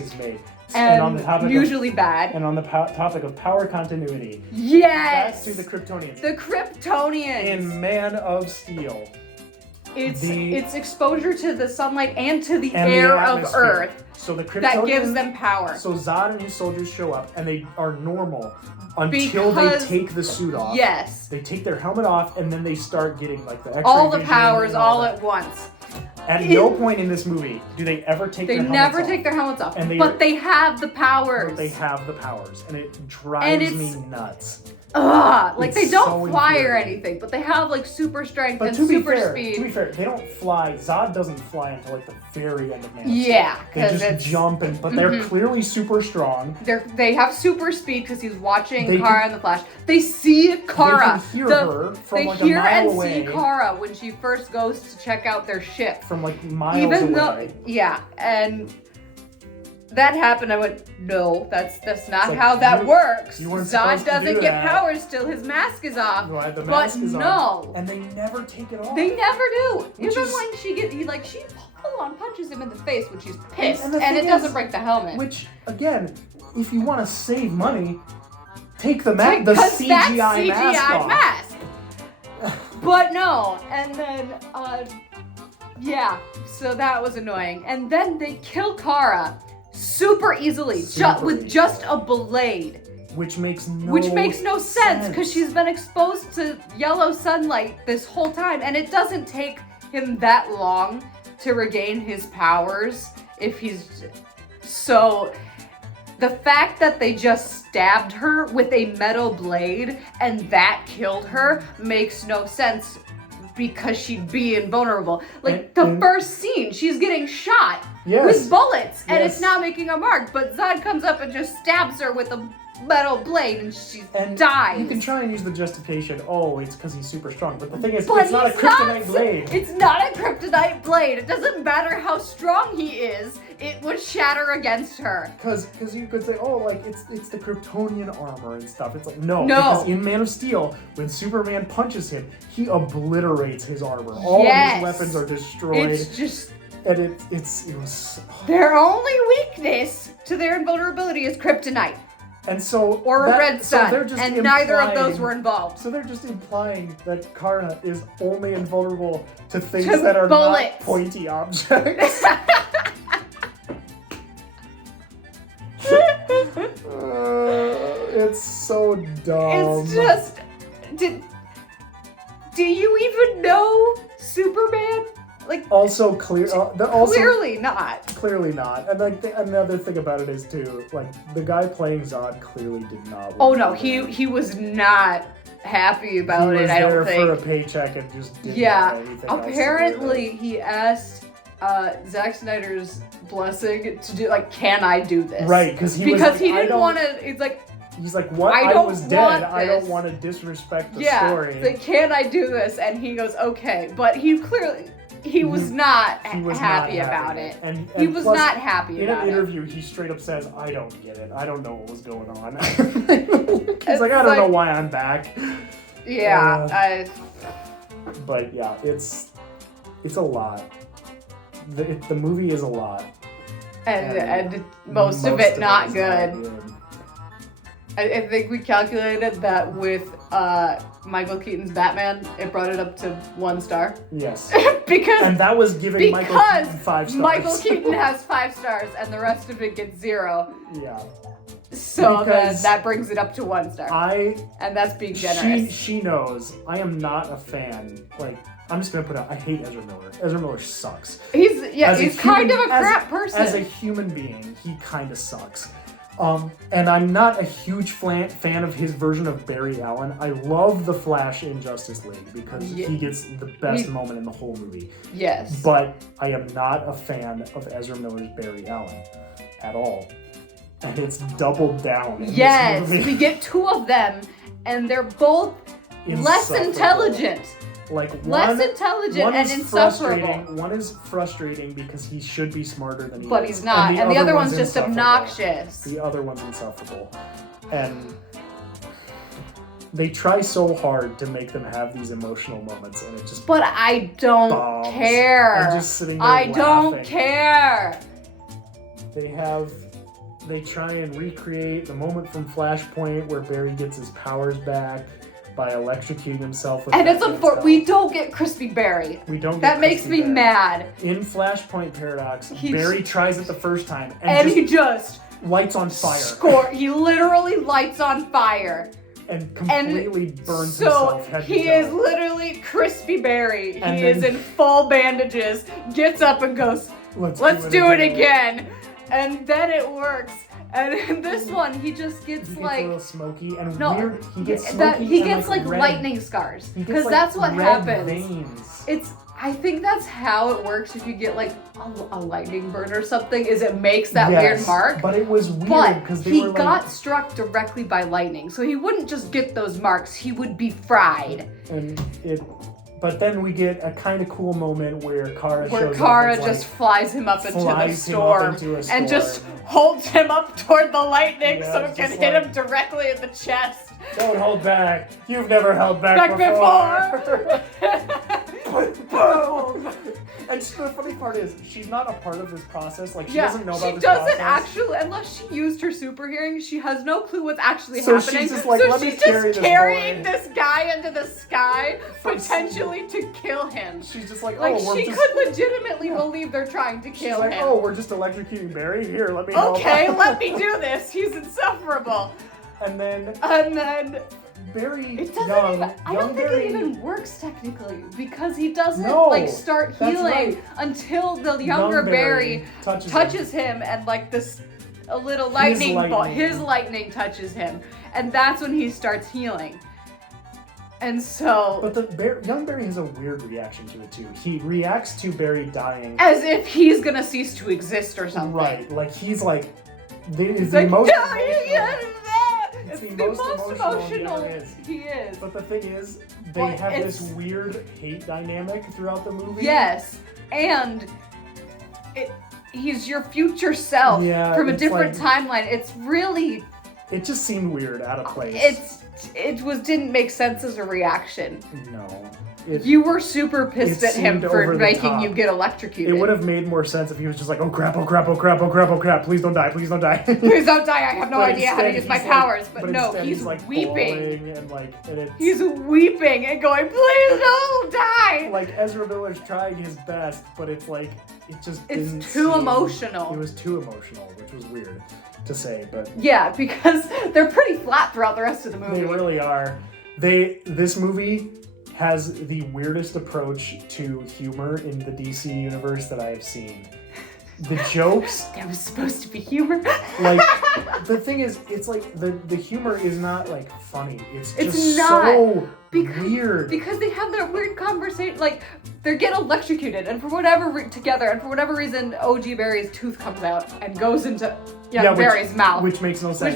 And usually bad. And on the topic of power continuity. Yes! Back to the Kryptonians. The Kryptonians! In Man of Steel. It's exposure to the sunlight and to the air of Earth that gives them power. So Zod and his soldiers show up, and they are normal until they take the suit off. Yes. They take their helmet off, and then they start getting like the X-ray all the vision powers all that. at once. At no point in this movie do they ever take their helmets off. They never take their helmets off, but they have the powers. And it drives me nuts. Like they don't fly or anything, but they have like super strength and super speed. To be fair, they don't fly. Zod doesn't fly until like the very end of Man of Steel. Yeah, they just jump, but they're clearly super strong. They have super speed because he's watching Kara in the Flash. They see Kara. They can hear her from like a mile away. They hear and see Kara when she first goes to check out their ship. From like miles away. And that happened. I went, no, that's not how that works. Zod doesn't get powers till his mask is off. Right, the mask is on. And they never take it off. They never do. Even when she full on punches him in the face when she's pissed, and it doesn't break the helmet. Which again, if you want to save money, take the CGI mask off. But no, and then so that was annoying. And then they kill Kara. Super easily, with just a blade. Which makes no sense because she's been exposed to yellow sunlight this whole time, and it doesn't take him that long to regain his powers if he's... So, the fact that they just stabbed her with a metal blade and that killed her makes no sense because she'd be invulnerable. Like, the first scene, she's getting shot with bullets and it's not making a mark, but Zod comes up and just stabs her with a metal blade and she dies. You can try and use the justification, oh, it's because he's super strong. But the thing is, it's not a kryptonite blade. It's not a kryptonite blade. It doesn't matter how strong he is. It would shatter against her. Because you could say, oh, like, it's the Kryptonian armor and stuff. It's like, no. Because in Man of Steel, when Superman punches him, he obliterates his armor. All of his weapons are destroyed. It's just... And it was... Their only weakness to their invulnerability is kryptonite. And so... Or a red sun, so and neither of those were involved. So they're just implying that Kara is only invulnerable to things that are bullets. Not pointy objects. It's so dumb. It's just... Do you even know Superman? Like, clearly not. Clearly not. And like another thing about it is too, like the guy playing Zod clearly did not. Oh no, he was not happy about it. I don't think. He was there for a paycheck and just didn't have anything apparently else to do. He asked Zack Snyder's blessing to do like, can I do this? Right, because he didn't want to. He's like, what? I was dead. I don't want to disrespect the story. Yeah, like, can I do this? And he goes, okay, but he was not happy about it. And he was not happy about it. In an interview, he straight up says, I don't get it. I don't know what was going on. He's like, I don't know why I'm back. Yeah. But yeah, it's a lot. The movie is a lot. And most of it not good. I think we calculated that with Michael Keaton's Batman, it brought it up to 1 star. Yes. And that was giving Michael Keaton 5 stars. Michael Keaton has 5 stars and the rest of it gets 0. Yeah. So then that brings it up to 1 star. And that's being generous. She knows I am not a fan. Like, I'm just gonna put out, I hate Ezra Miller. Ezra Miller sucks. He's kind of a crap person. As a human being, he kind of sucks. And I'm not a huge fan of his version of Barry Allen. I love the Flash in Justice League because he gets the best moment in the whole movie. Yes. But I am not a fan of Ezra Miller's Barry Allen at all. And it's doubled down in this movie. We get 2 of them, and they're both less intelligent. Like less intelligent and insufferable. One is frustrating because he should be smarter than he is. But he's not. And the other one's just obnoxious. The other one's insufferable. And they try so hard to make them have these emotional moments, and it just But I don't care. I'm just sitting there laughing. Don't care. They try and recreate the moment from Flashpoint where Barry gets his powers back by electrocuting himself with we don't get Crispy Barry. We don't get That makes me mad. In Flashpoint Paradox, Barry tries it the first time and he just lights on fire. He literally lights on fire. And completely burns himself head to toe. He is literally Crispy Barry. He is in full bandages, gets up and goes, let's do it again. And then it works. And in this one, he just gets like a little smoky and weird. He gets lightning scars because that's what happens. Veins. I think that's how it works. If you get like a lightning burn or something, is it makes that weird mark. But it was weird because he got struck directly by lightning, so he wouldn't just get those marks. He would be fried. But then we get a kind of cool moment where Kara shows up. Where Kara just flies him up into the storm and just holds him up toward the lightning so it can hit him directly in the chest. Don't hold back. You've never held back before. Boom! And the funny part is, she's not a part of this process. Like, she doesn't know about this process. She doesn't actually, unless she used her super hearing, she has no clue what's actually happening. She's just like, let me carry carrying this guy into the sky, potentially to kill him. She's just like, she could legitimately believe they're trying to kill him. She's like, we're just electrocuting Barry? Here, let me help. Okay, let me do this. He's insufferable. And then Barry It doesn't young, even, I young don't think Barry, it even works technically because he doesn't No, like start that's healing right. until the young younger Barry touches him and like this a little lightning his lightning touches him, and that's when he starts healing. And so But young Barry has a weird reaction to it too. He reacts to Barry dying as if he's gonna cease to exist or something. Right, like he's like it's like, the most it's the most emotional he is. But the thing is, they have this weird hate dynamic throughout the movie. Yes, and he's your future self from a different timeline. It's really... It just seemed weird, out of place. It didn't make sense as a reaction. No. You were super pissed at him for making you get electrocuted. It would have made more sense if he was just like, oh crap, oh crap, oh crap, oh crap, oh crap, please don't die, please don't die. Please don't die, I have no idea how to use my powers. But no, he's like weeping. And he's weeping and going, please don't die! Like, Ezra Miller's trying his best, but it's like, it's too emotional. It was too emotional, which was weird to say, but... Yeah, because they're pretty flat throughout the rest of the movie. They really are. This movie has the weirdest approach to humor in the DC universe that I have seen. The jokes... There was supposed to be humor. Like, the thing is, it's like, the humor is not, like, funny. It's just weird. Because they have that weird conversation, like, they get electrocuted, and for whatever reason, OG Barry's tooth comes out and goes into Barry's mouth. Which makes no sense.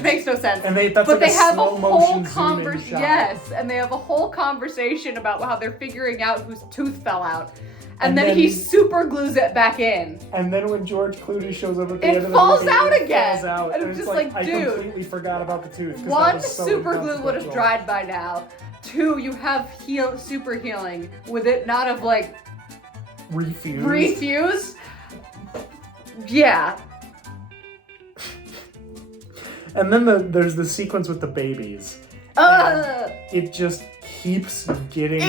And they have a whole conversation. Yes, and they have a whole conversation about how they're figuring out whose tooth fell out. And then he super glues it back in. And then when George Clooney shows up at the end of the movie, it falls out. And it's just like, dude. I completely forgot about the tooth. One, super glue would have dried by now. Two, you have super healing. Would it not have, like... Refused? Yeah. And then there's the sequence with the babies. It just keeps getting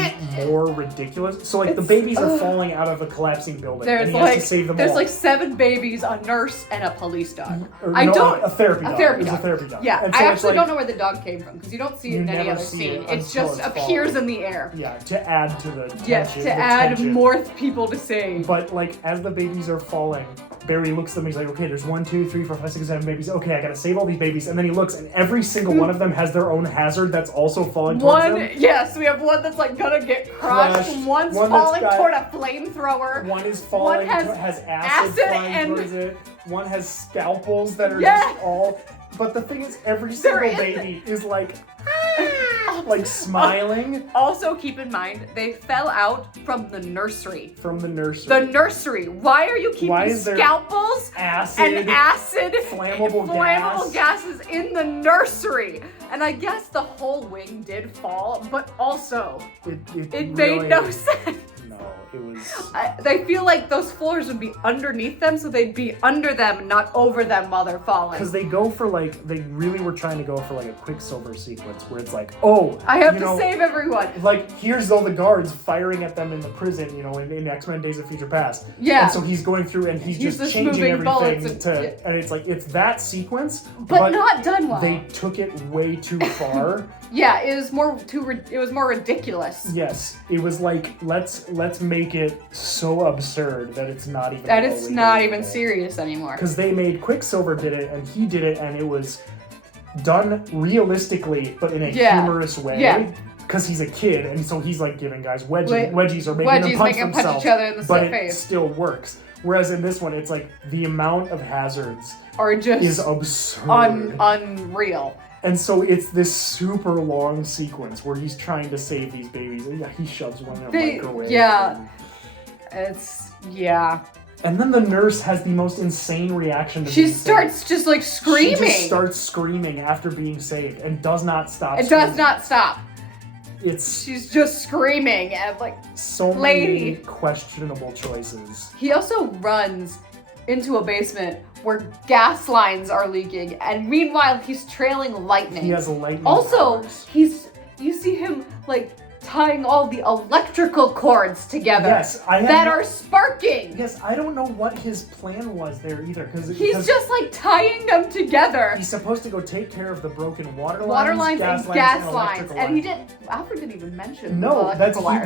more ridiculous. So, like, the babies are falling out of a collapsing building, and he has to save them all. There's like 7 babies, a nurse, and a police dog. A therapy dog. It's a therapy dog. Yeah, I actually don't know where the dog came from, because you don't see it in any other scene. It just appears in the air. Yeah, to add to the tension. Yes, to add more people to save. But, like, as the babies are falling, Barry looks at them, he's like, okay, there's 1, 2, 3, 4, 5, 6, 7 babies. Okay, I gotta save all these babies. And then he looks, and every single one of them has their own hazard that's also falling towards them. Yes, we have one that's like gonna get crushed. One's falling toward a flamethrower. One is falling, has acid flying towards it. One has scalpels that are just all... But the thing is, every single baby is like smiling. Also, keep in mind, they fell out from the nursery. From the nursery. The nursery. Why are you keeping scalpels and flammable gases in the nursery? And I guess the whole wing did fall, but also it made no sense. No, it was... They feel like those floors would be underneath them, so they'd be under them, not over them while they're falling. Because they go for they really were trying to go for like a Quicksilver sequence where it's like, oh, I have to save everyone. Like, here's all the guards firing at them in the prison, in X-Men Days of Future Past. Yeah. And so he's going through and he's just changing everything and it's like, it's that sequence, but not done well. They took it way too far. Yeah, it was more ridiculous. Yes, it was like, let's make it so absurd that it's not even serious anymore. Because Quicksilver did it, and he did it, and it was done realistically, but in a humorous way. Yeah. Because he's a kid, and so he's like giving guys wedgies or making them punch themselves, each other in the but face. It still works. Whereas in this one, it's like the amount of hazards is absurd, unreal. And so it's this super long sequence where he's trying to save these babies, and he shoves one in a microwave. Yeah, And then the nurse has the most insane reaction to She starts just like screaming. She just starts screaming after being saved and does not stop. Does not stop. She's just screaming and like so many questionable choices. He also runs into a basement where gas lines are leaking, and meanwhile he's trailing lightning. He has a lightning. Also, you see him like tying all the electrical cords together that are sparking. Yes, I don't know what his plan was there either. He's just like tying them together. He's supposed to go take care of the broken water lines and gas lines. And he didn't, Alfred didn't even mention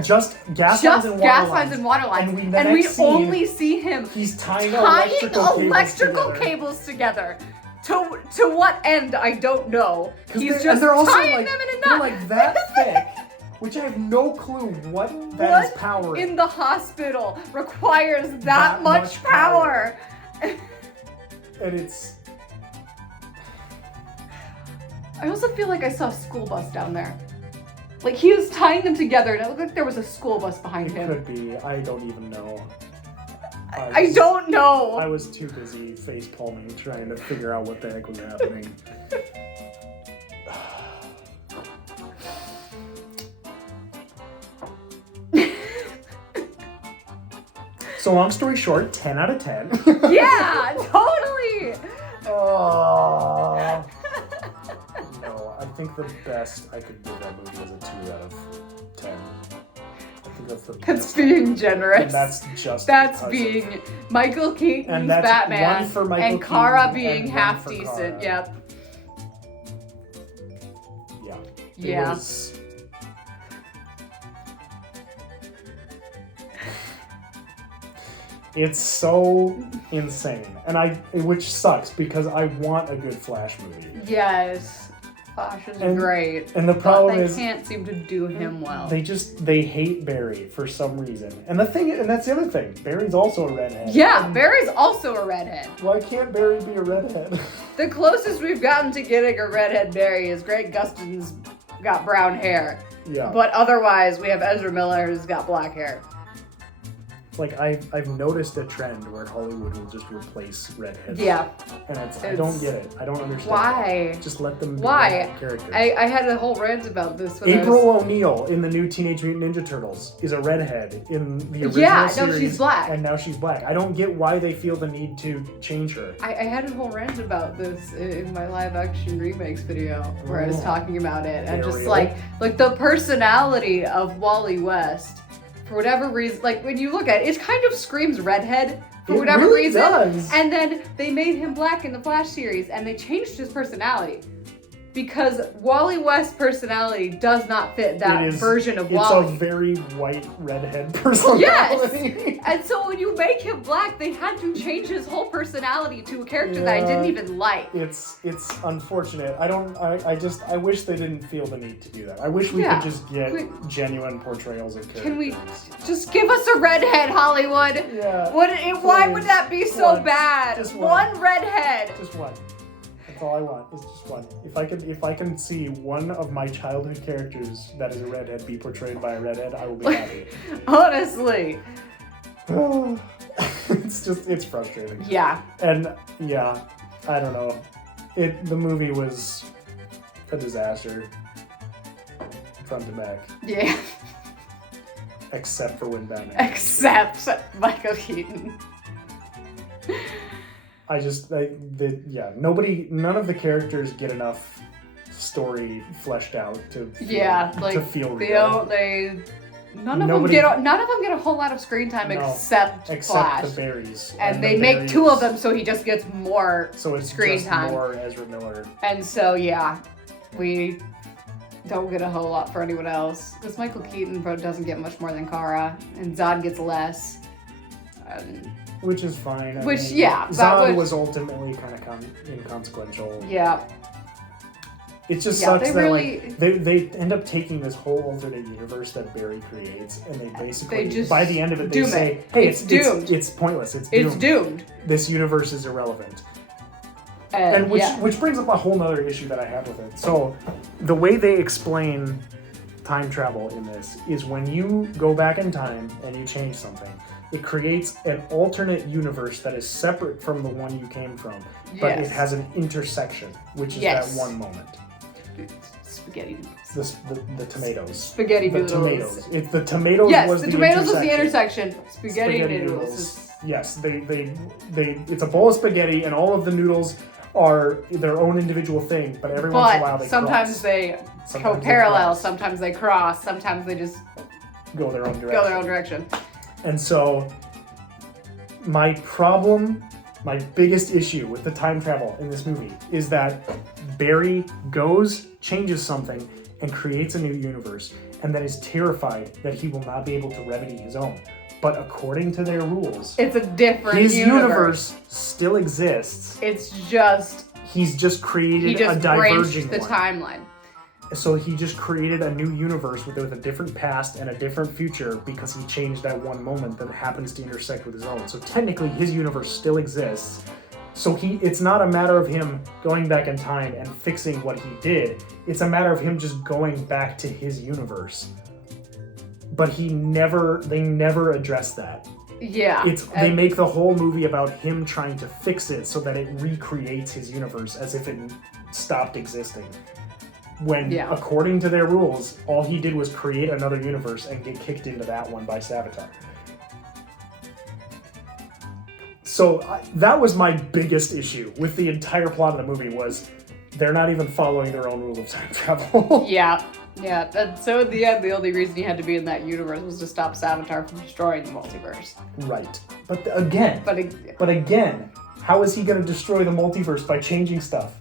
just gas lines and water lines. And we only see him he's tying electrical cables together. To what end, I don't know. He's just tying them in a knot. They're like that thick. Which I have no clue what is power. In the hospital requires that much power. And it's... I also feel like I saw a school bus down there. Like he was tying them together and it looked like there was a school bus behind him. Could be. I don't even know. I don't know. I was too busy face palming trying to figure out what the heck was happening. So long story short, 10 out of 10. Yeah, totally. Oh. No, I think the best I could give that movie is a 2 out of 10. I think that's the best. That's being generous. And that's being Michael Keaton's Batman and Kara being half decent. Yep. Yeah. Yeah. It's so insane, which sucks because I want a good Flash movie. Yes, Flash is great. And the problem is they can't seem to do him well. They hate Barry for some reason. And that's the other thing. Barry's also a redhead. Yeah, Barry's also a redhead. Why can't Barry be a redhead? The closest we've gotten to getting a redhead Barry is Greg Gustin's got brown hair. Yeah. But otherwise, we have Ezra Miller who's got black hair. Like I've noticed a trend where Hollywood will just replace redheads. Yeah. And I don't get it. I don't understand. Why? Just let them be characters. I had a whole rant about this. April O'Neil in the new Teenage Mutant Ninja Turtles is a redhead in the original series. Yeah, no, she's black. And now she's black. I don't get why they feel the need to change her. I had a whole rant about this in my live action remakes video where I was talking about it. And just like the personality of Wally West. For whatever reason, like when you look at it, it kind of screams redhead for whatever reason. Does. And then they made him black in the Flash series and they changed his personality. Because Wally West's personality does not fit that version of Wally. It's a very white redhead personality. Yes! And so when you make him black, they had to change his whole personality to a character that I didn't even like. It's unfortunate. I wish they didn't feel the need to do that. I wish we could just get genuine portrayals of characters. Can we just give us a redhead, Hollywood? Yeah. Why would that be so bad? Just one redhead. Just one. That's all I want. It's just one. If I can see one of my childhood characters that is a redhead be portrayed by a redhead, I will be happy. Honestly. It's frustrating. Yeah. And yeah, I don't know. The movie was a disaster. Front to back. Yeah. Except for when Batman. Except Michael Keaton. None of the characters get enough story fleshed out to feel real. None of them get a whole lot of screen time except Flash. The berries. And they make two of them so he just gets more screen time. More Ezra Miller. And so we don't get a whole lot for anyone else. Because Michael Keaton doesn't get much more than Kara, and Zod gets less. Which is fine. Zod was ultimately kind of inconsequential. Yeah. It just sucks that they end up taking this whole alternate universe that Barry creates, and they basically by the end of it they say, "Hey, it's doomed. It's pointless. It's doomed. It's doomed. This universe is irrelevant." And which brings up a whole nother issue that I have with it. So, the way they explain time travel in this is when you go back in time and you change something. It creates an alternate universe that is separate from the one you came from, but it has an intersection, which is that one moment. Spaghetti noodles. The tomatoes. Spaghetti noodles. The tomatoes. It's the tomatoes. Yes, was the the tomatoes intersection. was the intersection. Spaghetti noodles. Yes, it's a bowl of spaghetti, and all of the noodles are their own individual thing, but every once in a while they sometimes cross. they Sometimes go they parallel, cross. sometimes they cross, sometimes they just Go their own direction. go their own direction. And so, my biggest issue with the time travel in this movie is that Barry goes, changes something, and creates a new universe, and then is terrified that he will not be able to remedy his own. But according to their rules, It's a different his universe still exists. It's just He's just created he just a diverging branched the one. timeline. So he just created a new universe with a different past and a different future because he changed that one moment that happens to intersect with his own. So technically his universe still exists. So it's not a matter of him going back in time and fixing what he did. It's a matter of him just going back to his universe. But they never address that. Yeah. They make the whole movie about him trying to fix it so that it recreates his universe as if it stopped existing. When, according to their rules, all he did was create another universe and get kicked into that one by Savitar. So that was my biggest issue with the entire plot of the movie was they're not even following their own rules of time travel. Yeah. And so in the end, the only reason he had to be in that universe was to stop Savitar from destroying the multiverse. Right. But again, how is he going to destroy the multiverse by changing stuff?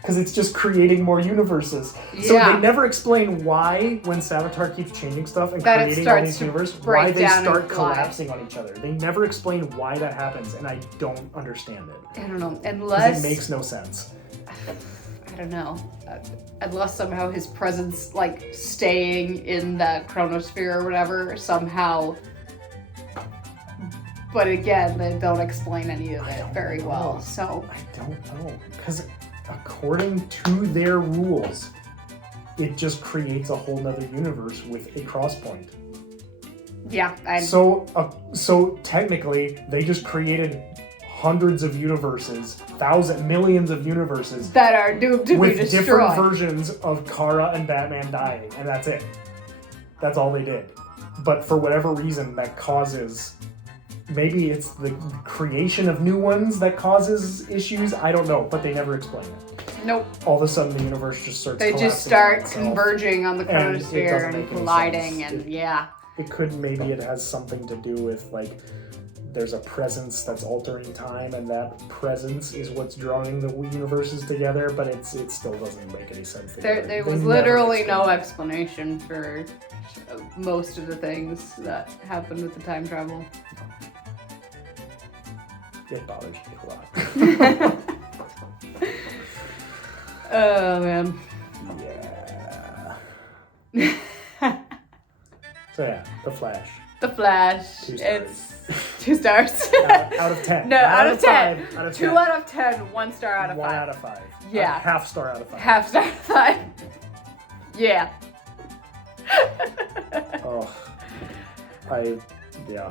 Because it's just creating more universes. So they never explain why, when Savitar keeps changing stuff and creating all these universes, why they start collapsing on each other. They never explain why that happens, and I don't understand it. I don't know, Because it makes no sense. I don't know. Unless somehow his presence, like, staying in the chronosphere or whatever, somehow... But again, they don't explain any of it very well, so... I don't know, because... According to their rules, it just creates a whole nother universe with a cross point. Yeah. So technically, they just created hundreds of universes, millions of universes that are doomed to be destroyed. With different versions of Kara and Batman dying, and that's it. That's all they did. But for whatever reason, that causes... Maybe it's the creation of new ones that causes issues. I don't know, but they never explain it. Nope. All of a sudden, the universe just starts They collapsing just start on itself, converging on the chronosphere and colliding, It could, maybe it has something to do with, like, there's a presence that's altering time, and that presence is what's drawing the universes together, but it still doesn't make any sense. There was literally no explanation for most of the things that happened with the time travel. It bothers me a lot. Oh, man. Yeah. So yeah, The Flash. The Flash. 2 stars. It's 2 stars. out of 10. No, out of 10. 5, out of 2 10. out of 10, 1 star out of 5. 1 out of 5. Yeah. Half star out of 5. Half star out of 5. Yeah. Yeah.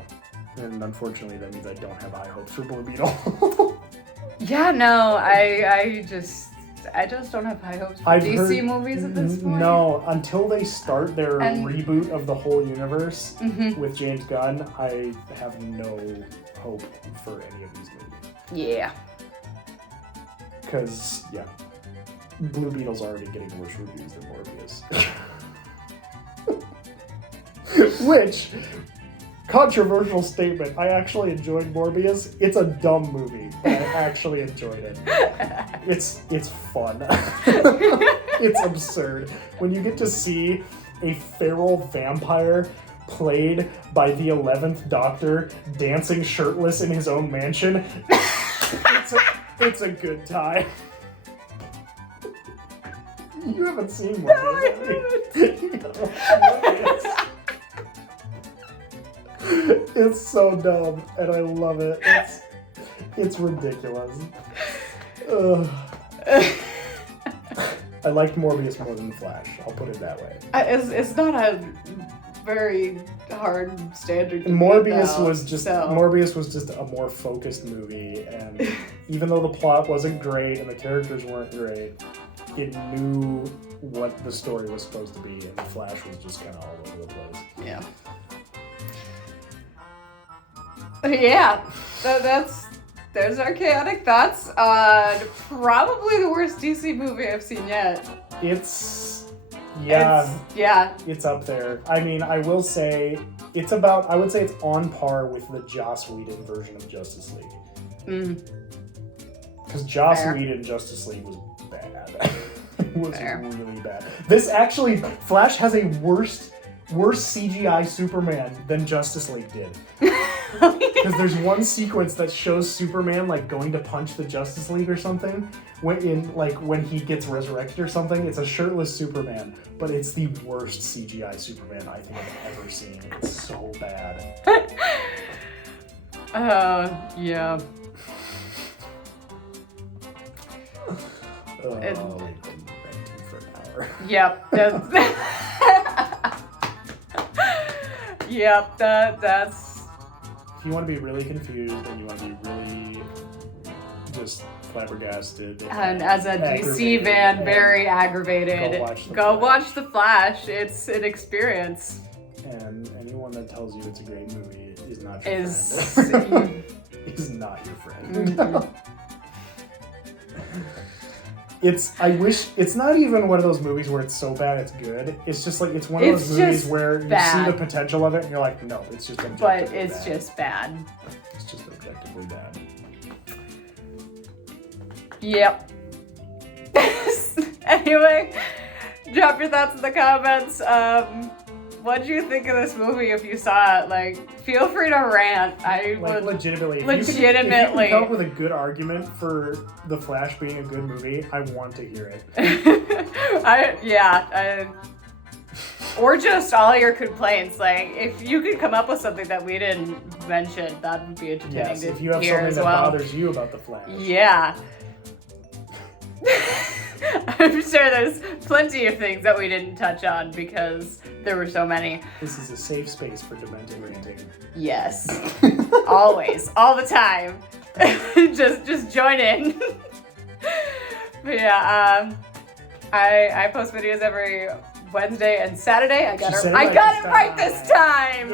And unfortunately, that means I don't have high hopes for Blue Beetle. Yeah, no, I just don't have high hopes for DC movies at this point. No, until they start their reboot of the whole universe with James Gunn, I have no hope for any of these movies. Yeah. Because, Blue Beetle's already getting worse reviews than Morbius. Which... Controversial statement. I actually enjoyed Morbius. It's a dumb movie, but I actually enjoyed it. It's fun. It's absurd. When you get to see a feral vampire played by the 11th Doctor dancing shirtless in his own mansion, it's a good time. You haven't seen Morbius, have you? It's so dumb, and I love it. It's ridiculous. I liked Morbius more than Flash. I'll put it that way. It's not a very hard standard. Morbius was just a more focused movie, and even though the plot wasn't great and the characters weren't great, it knew what the story was supposed to be, and the Flash was just kind of all over the place. Yeah. Yeah, that's there's our chaotic thoughts on probably the worst DC movie I've seen yet. It's up there. I mean, I will say I would say it's on par with the Joss Whedon version of Justice League. Because Joss Whedon Justice League was bad. It was really bad. This actually, Flash has a worse CGI Superman than Justice League did. Because there's one sequence that shows Superman like going to punch the Justice League or something when he gets resurrected or something. It's a shirtless Superman, but it's the worst CGI Superman I think I've ever seen. It's so bad. Yeah. For an hour. Yep. Yep. That's. If you want to be really confused and you want to be really just flabbergasted and as a DC fan, very aggravated, go watch The Flash. It's an experience. And anyone that tells you it's a great movie is not your friend. Is not your friend. Mm-hmm. It's not even one of those movies where it's so bad it's good. It's just like, it's one of those movies where you see the potential of it and you're like, no, it's just objectively bad. But it's just bad. It's just objectively bad. Yep. Anyway, drop your thoughts in the comments. What did you think of this movie if you saw it? Like, feel free to rant. I would legitimately. If you come up with a good argument for The Flash being a good movie, I want to hear it. Or just all your complaints. Like, if you could come up with something that we didn't mention, that would be entertaining to hear as well. If you have something that bothers you about The Flash. Yeah. I'm sure there's plenty of things that we didn't touch on because there were so many. This is a safe space for demented ranting. Yes. Always. All the time. just join in. But yeah, I post videos every Wednesday and Saturday. I got it right this time.